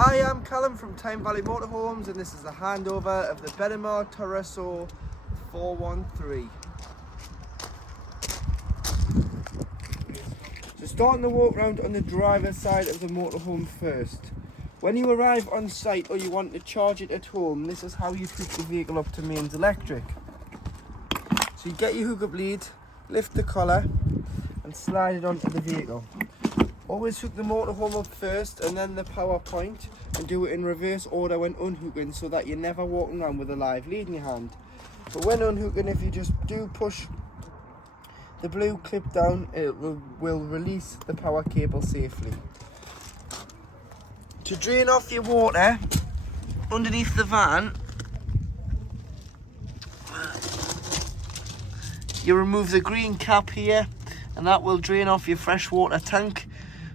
Hi, I'm Callum from Tyne Valley Motorhomes, and this is the handover of the Benimar Tessoro 413. So starting the walk round on the driver's side of the motorhome first. When you arrive on site or you want to charge it at home, this is how you hook the vehicle up to mains electric. So you get your hookup lead, lift the collar and slide it onto the vehicle. Always hook the motorhome up first and then the power point, and do it in reverse order when unhooking so that you're never walking around with a live lead in your hand. But when unhooking, if you just do push the blue clip down, it will release the power cable safely. To drain off your water underneath the van, you remove the green cap here, and that will drain off your freshwater tank.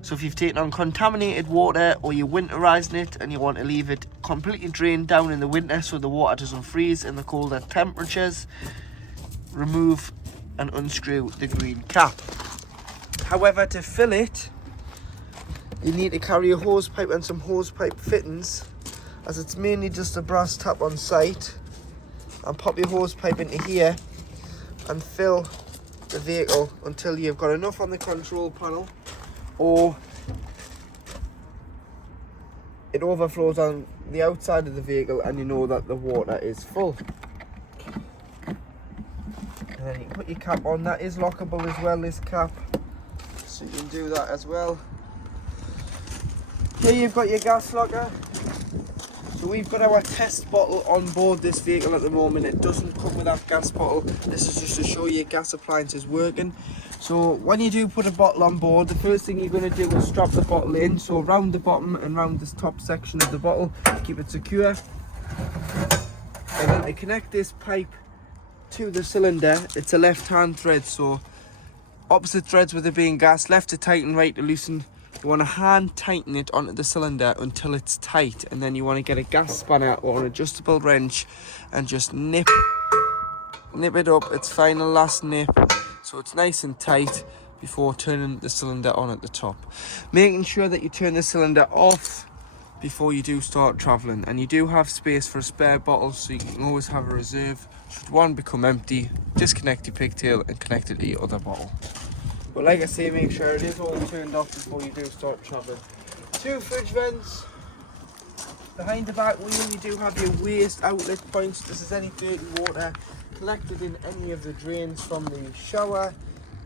So if you've taken on contaminated water or you're winterizing it and you want to leave it completely drained down in the winter so the water doesn't freeze in the colder temperatures, remove and unscrew the green cap. However, to fill it, you need to carry a hose pipe and some hose pipe fittings, as it's mainly just a brass tap on site, and pop your hose pipe into here and fill the vehicle until you've got enough on the control panel or it overflows on the outside of the vehicle and you know that the water is full. And then you can put your cap on. That is lockable as well, this cap, so you can do that as well. Here you've got your gas locker. So we've got our test bottle on board this vehicle at the moment. It doesn't come with that gas bottle. This is just to show you gas appliance is working. So when you do put a bottle on board, the first thing you're going to do is strap the bottle in. So around the bottom and around this top section of the bottle to keep it secure. And then to connect this pipe to the cylinder, it's a left-hand thread. So opposite threads with it being gas, left to tighten, right to loosen. You want to hand tighten it onto the cylinder until it's tight, and then you want to get a gas spanner or an adjustable wrench and just nip it up, its final last nip, so it's nice and tight before turning the cylinder on at the top. Making sure that you turn the cylinder off before you do start travelling, and you do have space for a spare bottle, so you can always have a reserve. Should one become empty, disconnect your pigtail and connect it to your other bottle. But like I say, make sure it is all turned off before you do start travelling. 2 fridge vents. Behind the back wheel you do have your waste outlet points. This is any dirty water collected in any of the drains from the shower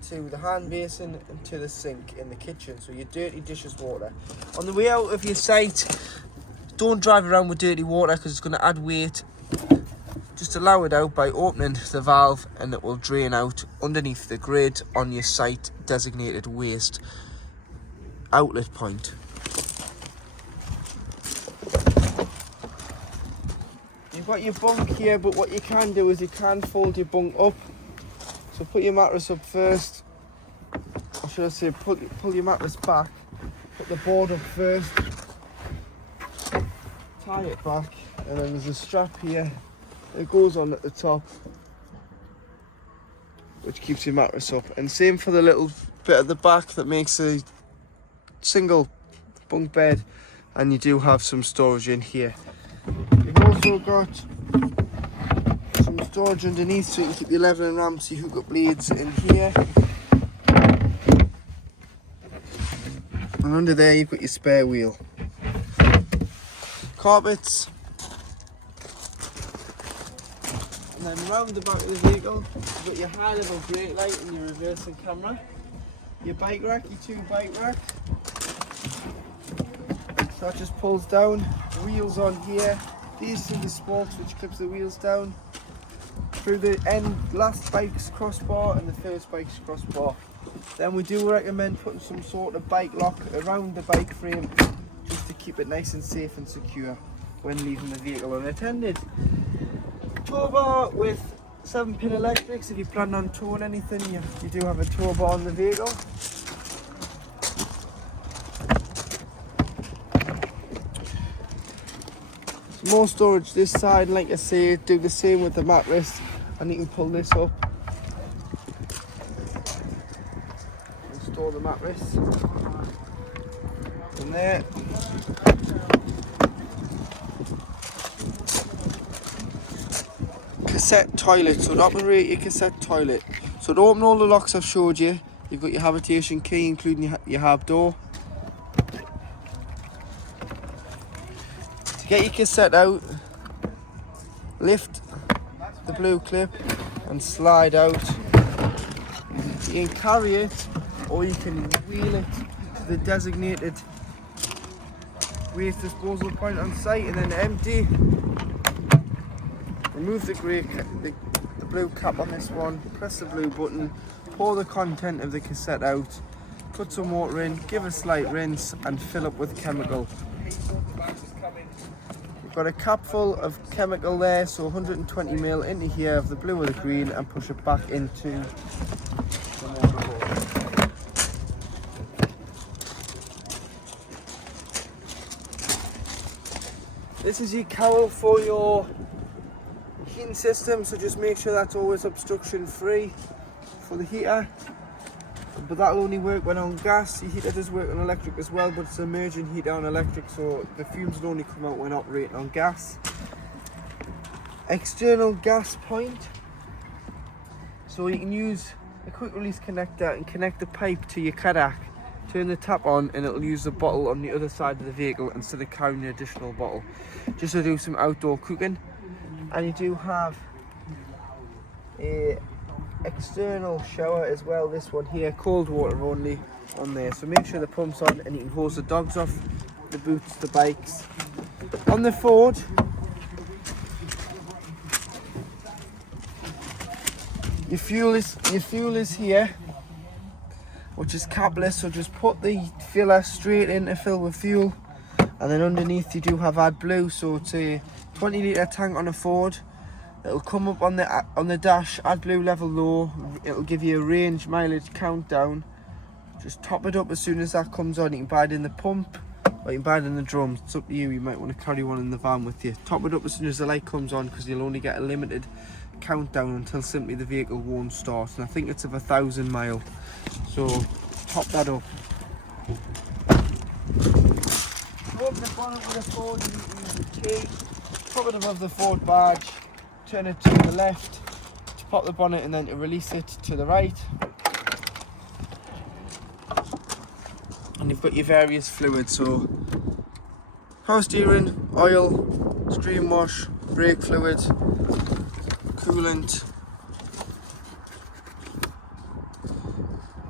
to the hand basin and to the sink in the kitchen. So your dirty dishes water. On the way out of your site, don't drive around with dirty water because it's going to add weight. Just allow it out by opening the valve and it will drain out underneath the grid on your site designated waste outlet point. You've got your bunk here, but what you can do is you can fold your bunk up. So put your mattress up first, or should I say pull your mattress back, put the board up first, tie it back, and then there's a strap here. It goes on at the top, which keeps your mattress up, and same for the little bit at the back that makes a single bunk bed, and you do have some storage in here. You've also got some storage underneath so you can keep your leveling ramps, your hookup leads in here, and under there you've got your spare wheel. Carpets. And then round the back of the vehicle, you've got your high level brake light and your reversing camera. Your bike rack, your 2 bike rack. So that just pulls down, wheels on here. These 2 spokes which clips the wheels down. Through the last bike's crossbar and the first bike's crossbar. Then we do recommend putting some sort of bike lock around the bike frame just to keep it nice and safe and secure when leaving the vehicle unattended. Tow bar with 7-pin electrics. If you plan on towing anything, you do have a tow bar on the vehicle. Some more storage this side, like I say, do the same with the mattress, and you can pull this up and store the mattress in there. cassette toilet. So to operate your cassette toilet, so to open all the locks I've showed you, you've got your habitation key, including your hab door. To get your cassette out, lift the blue clip and slide out. You can carry it or you can wheel it to the designated waste disposal point on site and then empty. Remove the blue cap on this one, press the blue button, pour the content of the cassette out, put some water in, give a slight rinse and fill up with chemical. You've got a cap full of chemical there, so 120ml into here of the blue or the green and push it back into the motor hose. This is your cowl for your heating system, so just make sure that's always obstruction free for the heater. But that'll only work when on gas. The heater does work on electric as well, but it's an emergent heater on electric, so the fumes will only come out when operating on gas. External gas point. So you can use a quick release connector and connect the pipe to your Kadak. Turn the tap on and it'll use the bottle on the other side of the vehicle instead of carrying an additional bottle. Just to do some outdoor cooking. And you do have a external shower as well, this one here, cold water only on there, so make sure the pump's on and you can hose the dogs off, the boots, the bikes. On the Ford, your fuel is here, which is capless, so just put the filler straight in to fill with fuel, and then underneath you do have AdBlue, so it's a 20-litre tank on a Ford. It'll come up on the dash, AdBlue level low. It'll give you a range mileage countdown. Just top it up as soon as that comes on. You can buy it in the pump or you can buy it in the drums. It's up to you. You might want to carry one in the van with you. Top it up as soon as the light comes on, because you'll only get a limited countdown until simply the vehicle won't start. And I think it's of 1,000 miles. So top that up. Open the bonnet of the Ford, you can use the key. Put it above the Ford badge. Turn it to the left to pop the bonnet and then to release it to the right. And you've got your various fluids, so power steering, oil, stream wash, brake fluid, coolant.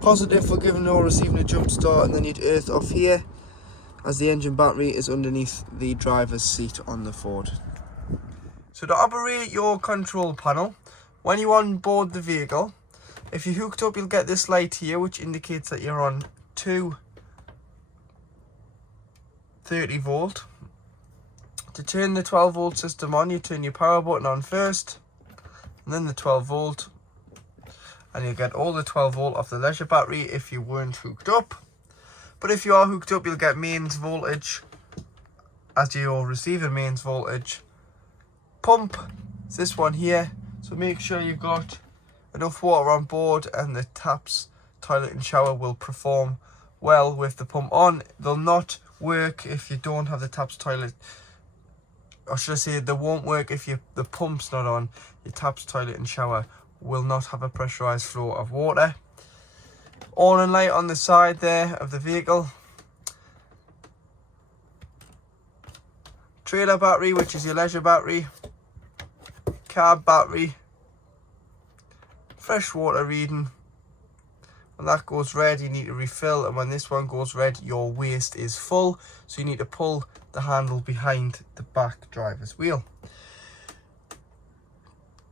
Positive for giving or receiving a jump start, and then you'd earth off here as the engine battery is underneath the driver's seat on the Ford. So to operate your control panel, when you're on board the vehicle, if you're hooked up, you'll get this light here, which indicates that you're on 230 volt. To turn the 12 volt system on, you turn your power button on first, and then the 12 volt, and you'll get all the 12 volt off the leisure battery if you weren't hooked up. But if you are hooked up, you'll get mains voltage as your receiving mains voltage. Pump is this one here, so make sure you've got enough water on board, and the taps, toilet and shower will perform well with the pump on. They'll not work if you don't have the taps, toilet, or should I say they won't work if the pump's not on. Your taps, toilet and shower will not have a pressurized flow of water. Awning light on the side there of the vehicle. Trailer battery, which is your leisure battery. Cab battery. Fresh water reading. When that goes red, you need to refill, and when this one goes red, your waste is full, so you need to pull the handle behind the back driver's wheel.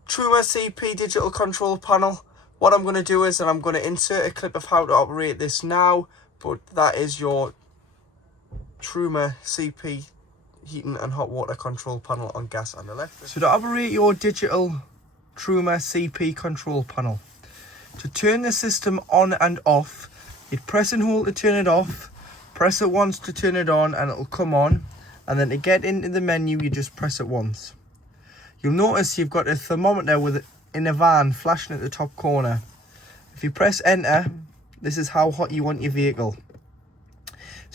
Truma CP digital control panel. What I'm going to do is, and I'm going to insert a clip of how to operate this now, but that is your Truma CP heating and hot water control panel on gas and electric. So to operate your digital Truma CP control panel, to turn the system on and off, you'd press and hold to turn it off, press it once to turn it on and it'll come on, and then to get into the menu you just press it once. You'll notice you've got a thermometer with it in a van flashing at the top corner. If you press enter, this is how hot you want your vehicle.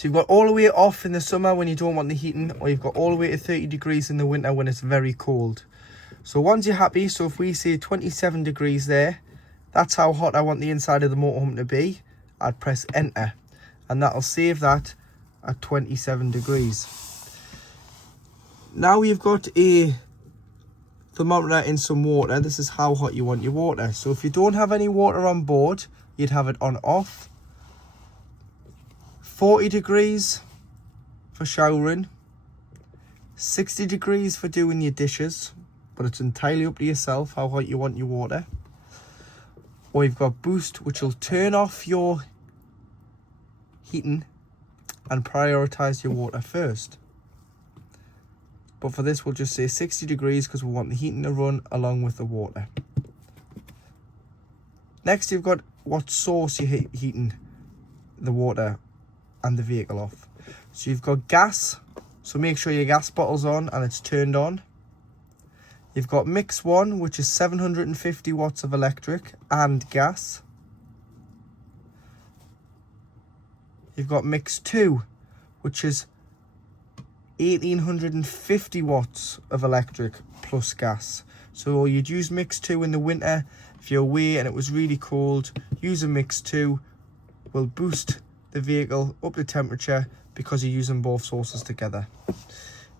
So you've got all the way off in the summer when you don't want the heating, or you've got all the way to 30 degrees in the winter when it's very cold. So once you're happy, so if we say 27 degrees there, that's how hot I want the inside of the motorhome to be, I'd press enter, and that'll save that at 27 degrees. Now you've got a thermometer in some water. This is how hot you want your water. So if you don't have any water on board, you'd have it on off. 40 degrees for showering, 60 degrees for doing your dishes, but it's entirely up to yourself how hot you want your water. Or you've got boost, which will turn off your heating and prioritize your water first. But for this, we'll just say 60 degrees because we want the heating to run along with the water. Next, you've got what source you're heating the water and the vehicle off. So you've got gas, so make sure your gas bottle's on and it's turned on. You've got mix 1, which is 750 watts of electric and gas. You've got mix 2, which is 1850 watts of electric plus gas. So you'd use mix 2 in the winter. If you're away and it was really cold, use a mix 2. Will boost the vehicle up to temperature because you're using both sources together.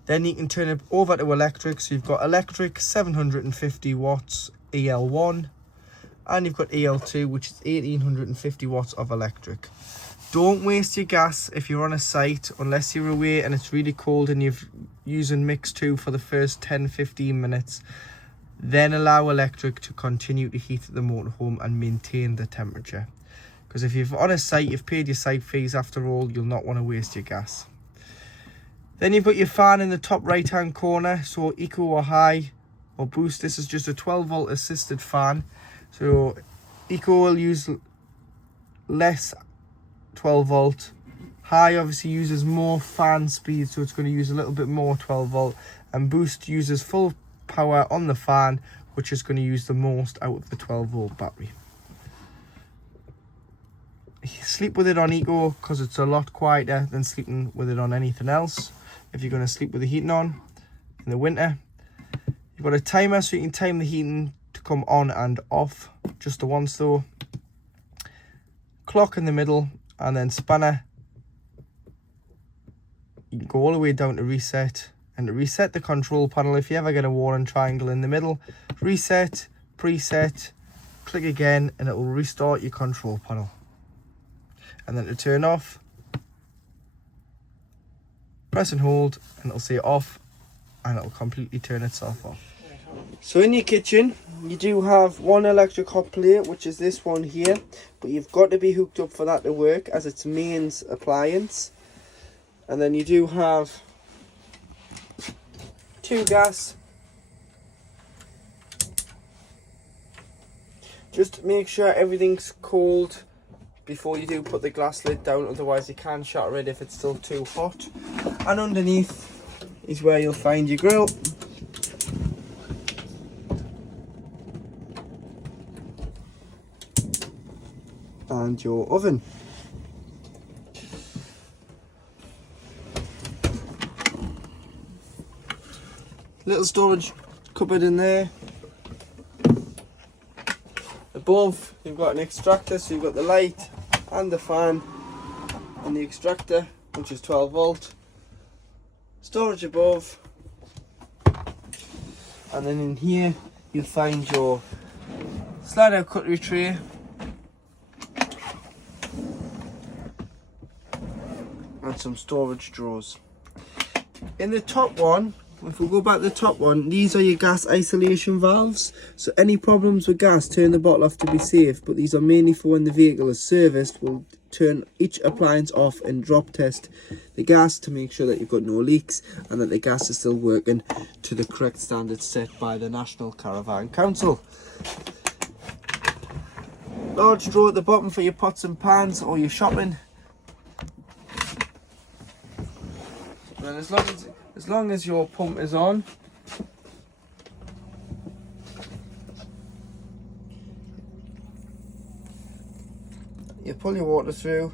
Then you can turn it over to electric. So you've got electric 750 watts EL1, and you've got EL2, which is 1850 watts of electric. Don't waste your gas if you're on a site, unless you're away and it's really cold and you're using mix 2 for the first 10-15 minutes. Then allow electric to continue to heat the motorhome and maintain the temperature. Because if you're on a site, you've paid your site fees after all, you'll not want to waste your gas. Then you've got your fan in the top right hand corner, so eco or high or boost. This is just a 12 volt assisted fan. So eco will use less 12 volt. High obviously uses more fan speed, so it's going to use a little bit more 12 volt. And boost uses full power on the fan, which is going to use the most out of the 12 volt battery. Sleep with it on eco because it's a lot quieter than sleeping with it on anything else. If you're going to sleep with the heating on in the winter, you've got a timer so you can time the heating to come on and off, just the once though. Clock in the middle, and then spanner. You can go all the way down to reset, and to reset the control panel, if you ever get a warning triangle in the middle, reset, preset, click again, and it will restart your control panel. And then to turn off, press and hold, and it'll say off, and it'll completely turn itself off. So in your kitchen, you do have one electric hot plate, which is this one here, but you've got to be hooked up for that to work, as it's mains appliance. And then you do have 2 gas. Just make sure everything's cold before you do put the glass lid down, otherwise you can shatter it if it's still too hot. And underneath is where you'll find your grill. And your oven. Little storage cupboard in there. Above you've got an extractor, so you've got the light and the fan and the extractor, which is 12 volt. Storage above, and then in here you'll find your slide out cutlery tray, and some storage drawers. In the top one, if we go back to the top one, these are your gas isolation valves. So any problems with gas, turn the bottle off to be safe. But these are mainly for when the vehicle is serviced. We'll turn each appliance off and drop test the gas to make sure that you've got no leaks and that the gas is still working to the correct standards set by the National Caravan Council. Large drawer at the bottom for your pots and pans or your shopping. And as long as your pump is on, you pull your water through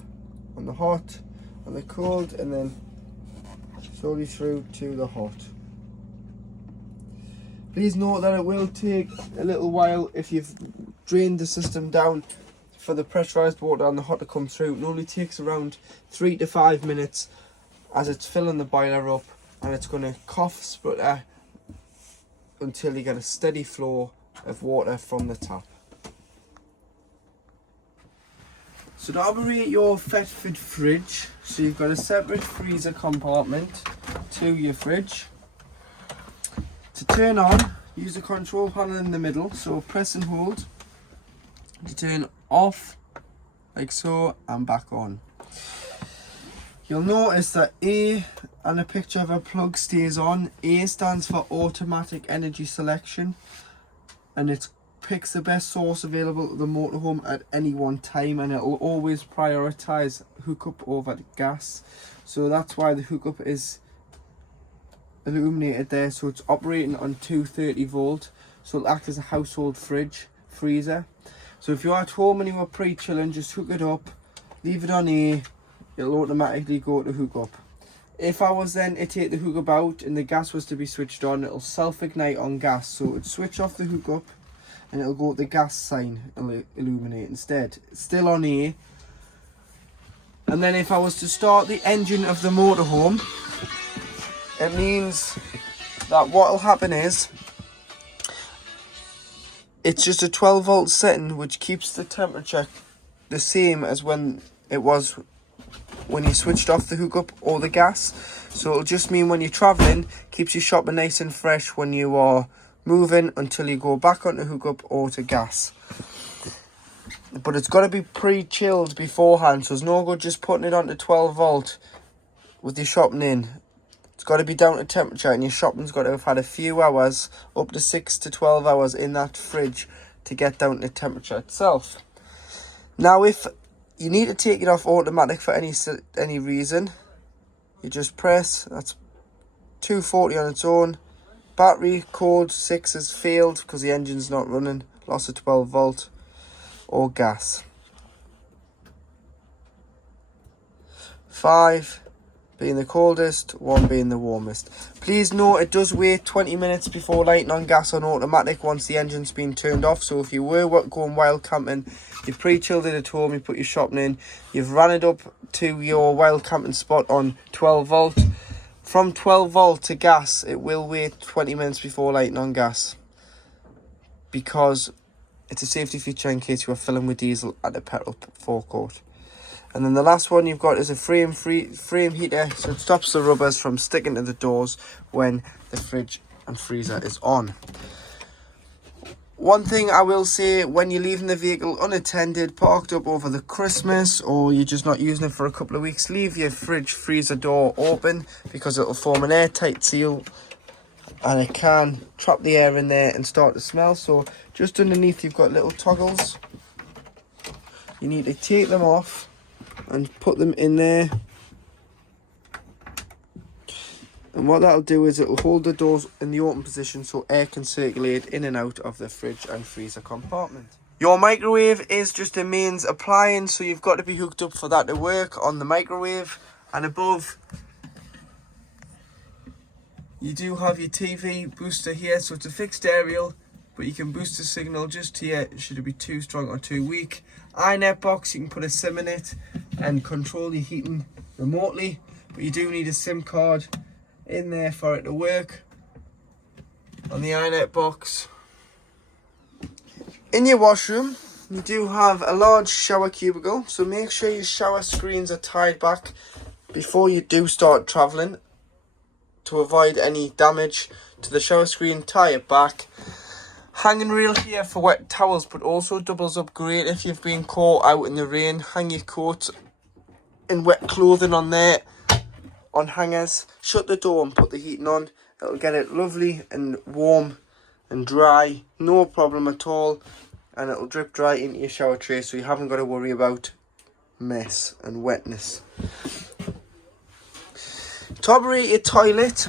on the hot, on the cold, and then slowly through to the hot. Please note that it will take a little while if you've drained the system down for the pressurised water and the hot to come through. It normally takes around 3 to 5 minutes as it's filling the boiler up, and it's going to cough, splutter until you get a steady flow of water from the tap. So to operate your Thetford fridge, so you've got a separate freezer compartment to your fridge. To turn on, use the control panel in the middle, so press and hold to turn off, like so, and back on. You'll notice that A and a picture of a plug stays on. A stands for automatic energy selection, and it picks the best source available to the motorhome at any one time, and it will always prioritise hookup over gas. So that's why the hookup is illuminated there, so it's operating on 230 volt, so it'll act as a household freezer. So if you're at home and you are pre-chilling, just hook it up, leave it on A, it'll automatically go to hookup. If I was then to take the hookup out and the gas was to be switched on, it'll self-ignite on gas, so it'd switch off the hookup and it'll go to the gas sign illuminate instead. It's still on A. And then if I was to start the engine of the motorhome, it means that what will happen is it's just a 12 volt setting which keeps the temperature the same as when it was when you switched off the hookup or the gas. So it'll just mean when you're travelling, keeps your shopper nice and fresh when you are moving until you go back onto hookup or to gas. But it's got to be pre-chilled beforehand, so there's no good just putting it onto 12 volt with your shopping in. It's got to be down to temperature, and your shopping's got to have had a few hours, up to 6 to 12 hours in that fridge to get down to temperature itself. Now if you need to take it off automatic for any reason, you just press, that's 240 on its own. Battery code 6 has failed because the engine's not running, loss of 12 volt, or gas. 5 being the coldest, 1 being the warmest. Please note it does wait 20 minutes before lighting on gas on automatic once the engine's been turned off. So if you were going wild camping, you've pre-chilled it at home, you put your shopping in, you've ran it up to your wild camping spot on 12 volt. From 12 volt to gas, it will wait 20 minutes before lighting on gas, because it's a safety feature in case you are filling with diesel at a petrol forecourt. And then the last one you've got is a frame heater, so it stops the rubbers from sticking to the doors when the fridge and freezer is on. One thing I will say, when you're leaving the vehicle unattended, parked up over the Christmas, or you're just not using it for a couple of weeks, leave your fridge freezer door open, because it'll form an airtight seal and it can trap the air in there and start to smell. So just underneath you've got little toggles. You need to take them off and put them in there, and what that'll do is it'll hold the doors in the open position so air can circulate in and out of the fridge and freezer compartment. Your microwave is just a mains appliance, so you've got to be hooked up for that to work on the microwave. And above you do have your TV booster here, so it's a fixed aerial, but you can boost the signal just here should it be too strong or too weak. iNet box, you can put a SIM in it and control your heating remotely, but you do need a SIM card in there for it to work on the iNet box. In your washroom you do have a large shower cubicle, so make sure your shower screens are tied back before you do start travelling to avoid any damage to the shower screen. Tie it back. Hanging rail here for wet towels, but also doubles up great if you've been caught out in the rain. Hang your coat and wet clothing on there on hangers. Shut the door and put the heating on. It'll get it lovely and warm and dry, no problem at all, and it'll drip dry into your shower tray, so you haven't got to worry about mess and wetness. To operate your toilet,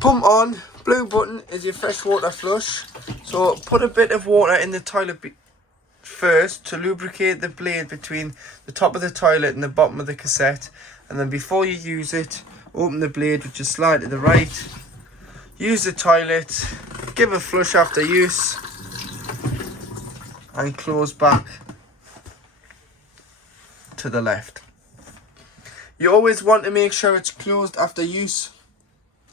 pump on. Blue button is your freshwater flush, so put a bit of water in the toilet first to lubricate the blade between the top of the toilet and the bottom of the cassette, and then before you use it, open the blade with your slide to the right use the toilet, give a flush after use, and close back to the left. You always want to make sure it's closed after use.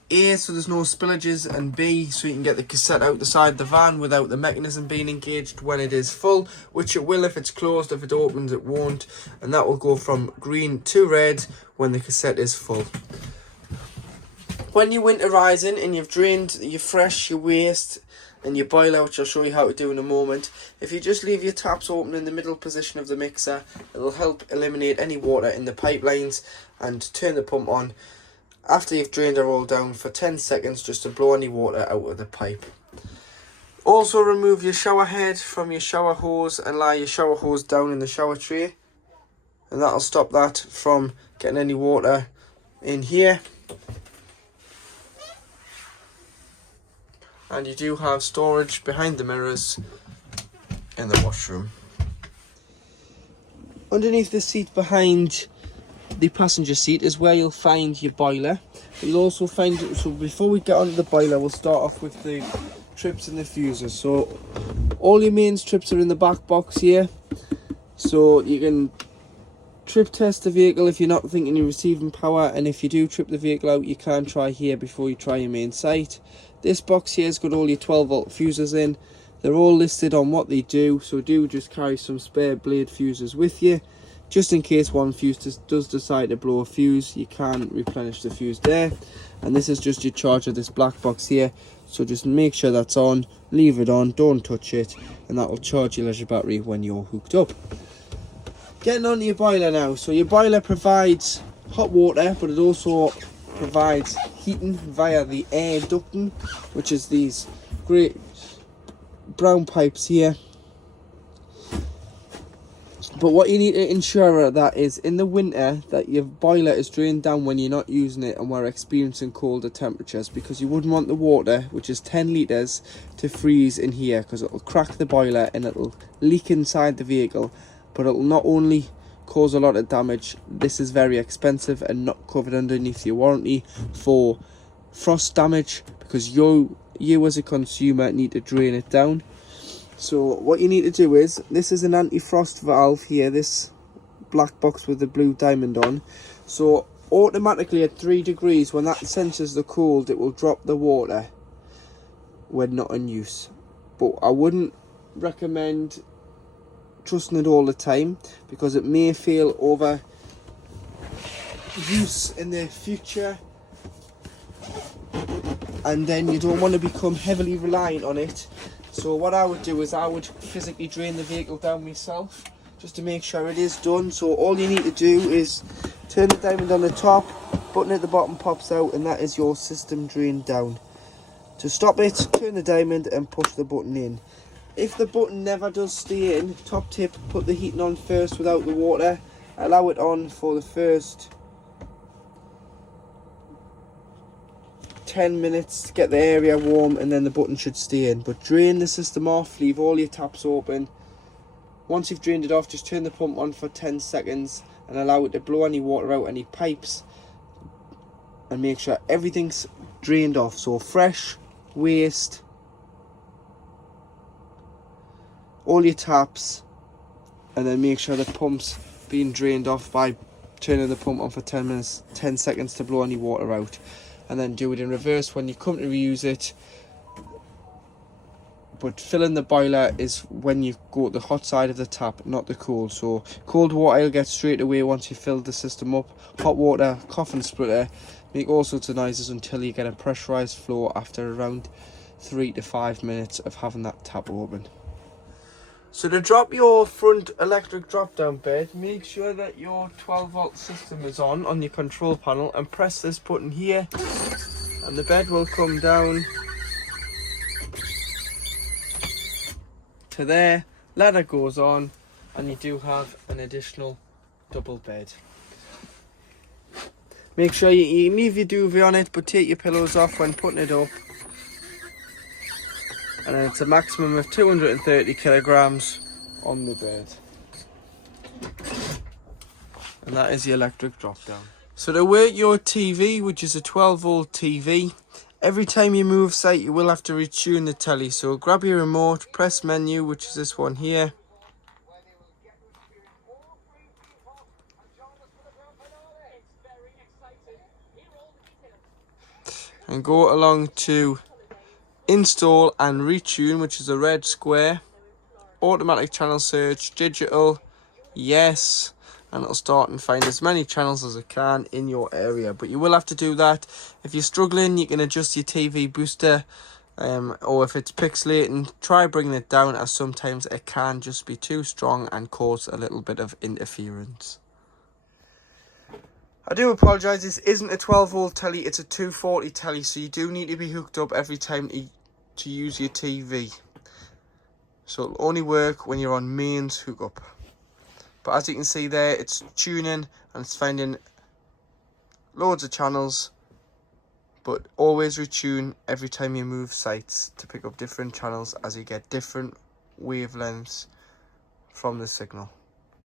A, so there's no spillages, and B, so you can get the cassette out the side of the van without the mechanism being engaged when it is full, which it will if it's closed. If it opens, it won't, and that will go from green to red when the cassette is full. When you're winterizing and you've drained your fresh, your waste, and your boiler, which I'll show you how to do in a moment, if you just leave your taps open in the middle position of the mixer, it'll help eliminate any water in the pipelines, and turn the pump on after you've drained it all down for 10 seconds just to blow any water out of the pipe. Also remove your shower head from your shower hose and lie your shower hose down in the shower tray, and that'll stop that from getting any water in here. And you do have storage behind the mirrors in the washroom. Underneath the seat behind the passenger seat is where you'll find your boiler. You'll also find, so before we get onto the boiler, we'll start off with the trips and the fuses. So all your mains trips are in the back box here. So you can trip test the vehicle if you're not thinking you're receiving power, and if you do trip the vehicle out, you can try here before you try your main site. This box here has got all your 12 volt fuses in. They're all listed on what they do, so do just carry some spare blade fuses with you, just in case one fuse does decide to blow a fuse. You can replenish the fuse there. And this is just your charger, this black box here, so just make sure that's on, leave it on, don't touch it, and that will charge your leisure battery when you're hooked up. Getting on to your boiler now. So your boiler provides hot water, but it also provides heating via the air ducting, which is these great brown pipes here. But what you need to ensure that is in the winter that your boiler is drained down when you're not using it and we're experiencing colder temperatures, because you wouldn't want the water, which is 10 litres, to freeze in here, because it'll crack the boiler and it'll leak inside the vehicle. But it'll not only cause a lot of damage, this is very expensive and not covered underneath your warranty for frost damage, because you as a consumer need to drain it down. So what you need to do is, this is an anti-frost valve here, this black box with the blue diamond on. So automatically at 3 degrees, when that senses the cold, it will drop the water when not in use. But I wouldn't recommend trusting it all the time, because it may fail over use in the future, and then you don't want to become heavily reliant on it. So what I would do is I would physically drain the vehicle down myself just to make sure it is done. So all you need to do is turn the diamond on the top, button at the bottom pops out, and that is your system drained down. To stop it, turn the diamond and push the button in. If the button never does stay in, top tip, put the heating on first without the water. Allow it on for the first 10 minutes to get the area warm, and then the button should stay in. But drain the system off, leave all your taps open. Once you've drained it off, just turn the pump on for 10 seconds and allow it to blow any water out, any pipes, and make sure everything's drained off. So fresh, waste, all your taps, and then make sure the pump's being drained off by turning the pump on for 10 seconds to blow any water out. And then do it in reverse when you come to reuse it. But filling the boiler is when you go to the hot side of the tap, not the cold. So cold water you'll get straight away once you filled the system up. Hot water, cough and splutter, make all sorts of noises until you get a pressurized flow after around 3 to 5 minutes of having that tap open. So to drop your front electric drop down bed, make sure that your 12 volt system is on your control panel, and press this button here, and the bed will come down to there. Ladder goes on, and you do have an additional double bed. Make sure you leave your duvet on it, but take your pillows off when putting it up. And then it's a maximum of 230 kilograms on the bed. And that is the electric drop down. So to work your TV, which is a 12 volt TV, Every time you move site, you will have to retune the telly. So grab your remote, press menu, which is this one here. And go along to install and retune, which is a red square. Automatic channel search, digital, yes. And it'll start and find as many channels as it can in your area. But you will have to do that. If you're struggling, you can adjust your TV booster. Or if it's pixelating, try bringing it down, as sometimes it can just be too strong and cause a little bit of interference. I do apologise, this isn't a 12 volt telly, it's a 240 telly, so you do need to be hooked up every time to use your TV. So it'll only work when you're on mains hookup. But as you can see there, it's tuning and it's finding loads of channels. But always retune every time you move sites to pick up different channels, as you get different wavelengths from the signal.